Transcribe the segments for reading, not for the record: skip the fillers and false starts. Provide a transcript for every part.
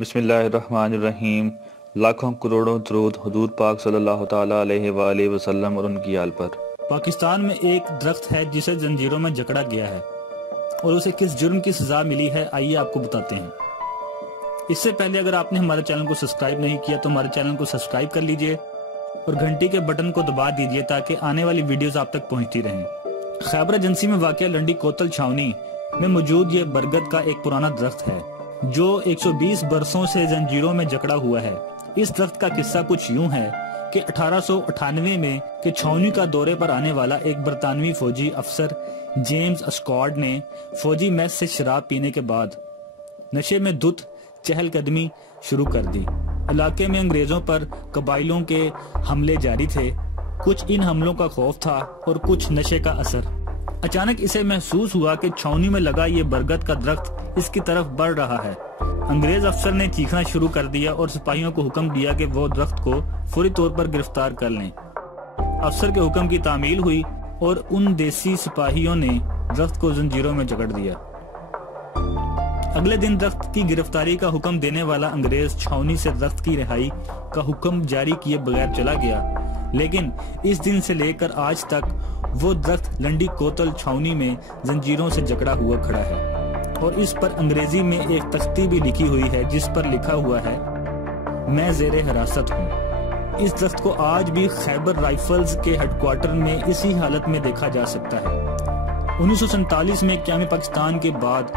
بسم اللہ الرحمن الرحیم۔ لاکھوں کروڑوں درود حضور پاک صلی اللہ تعالیٰ علیہ وآلہ وسلم اور ان کی آل پر۔ پاکستان میں ایک درخت ہے جسے زنجیروں میں جکڑا گیا ہے اور اسے کس جرم کی سزا ملی ہے، آئیے آپ کو بتاتے ہیں۔ اس سے پہلے اگر آپ نے ہمارے چینل کو سبسکرائب نہیں کیا تو ہمارے چینل کو سبسکرائب کر لیجئے اور گھنٹی کے بٹن کو دبا دیجئے تاکہ آنے والی ویڈیوز آپ تک پہنچتی رہیں۔ خیبر ایجنسی میں واقع لنڈی کوتل چھاونی میں موجود یہ برگد کا ایک پرانا درخت ہے جو 120 برسوں سے زنجیروں میں جکڑا ہوا ہے۔ اس درخت کا قصہ کچھ یوں ہے کہ 1898 میں کہ چھاونی کا دورے پر آنے والا ایک برطانوی فوجی افسر جیمز اسکارڈ نے فوجی میس سے شراب پینے کے بعد نشے میں دھت چہل قدمی شروع کر دی۔ علاقے میں انگریزوں پر قبائلیوں کے حملے جاری تھے، کچھ ان حملوں کا خوف تھا اور کچھ نشے کا اثر۔ اچانک اسے محسوس ہوا کہ چھاونی میں لگا یہ برگد کا درخت اس کی طرف بڑھ رہا ہے۔ انگریز افسر نے چیخنا شروع کر دیا اور سپاہیوں کو حکم دیا کہ وہ درخت کو فوری طور پر گرفتار کر لیں۔ افسر کے حکم کی تعمیل ہوئی اور ان دیسی سپاہیوں نے درخت کو زنجیروں میں جکڑ دیا۔ اگلے دن درخت کی گرفتاری کا حکم دینے والا انگریز چھاونی سے درخت کی رہائی کا حکم جاری کیے بغیر چلا گیا، لیکن اس دن سے لے کر آج تک وہ درخت لنڈی کوتل چھاونی میں زنجیروں سے جکڑا ہوا کھڑا ہے اور اس پر انگریزی میں ایک تختی بھی لکھی ہوئی ہے جس پر لکھا ہوا ہے میں زیر حراست ہوں۔ اس درخت کو آج بھی خیبر رائفلز کے ہیڈ کوارٹر میں اسی حالت میں دیکھا جا سکتا ہے۔ 1947 میں قیام پاکستان کے بعد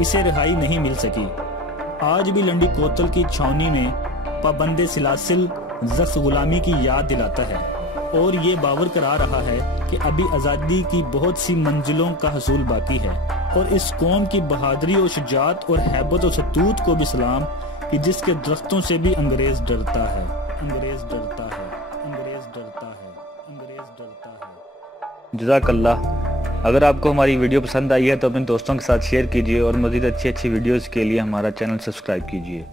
اسے رہائی نہیں مل سکی۔ آج بھی لنڈی کوتل کی چھاونی میں پابند سلاسل درخت غلامی کی یاد دلاتا ہے اور یہ باور کرا رہا ہے کہ ابھی آزادی کی بہت سی منزلوں کا حصول باقی ہے، اور اس قوم کی بہادری اور شجاعت اور ہیبت و ستوت کو بھی سلام کہ جس کے درختوں سے بھی انگریز ڈرتا ہے، انگریز ڈرتا ہے، انگریز ڈرتا ہے، انگریز ڈرتا ہے۔ جزاک اللہ۔ اگر آپ کو ہماری ویڈیو پسند آئی ہے تو اپنے دوستوں کے ساتھ شیئر کیجئے اور مزید اچھی ویڈیوز کے لیے ہمارا چینل سبسکرائب کیجئے۔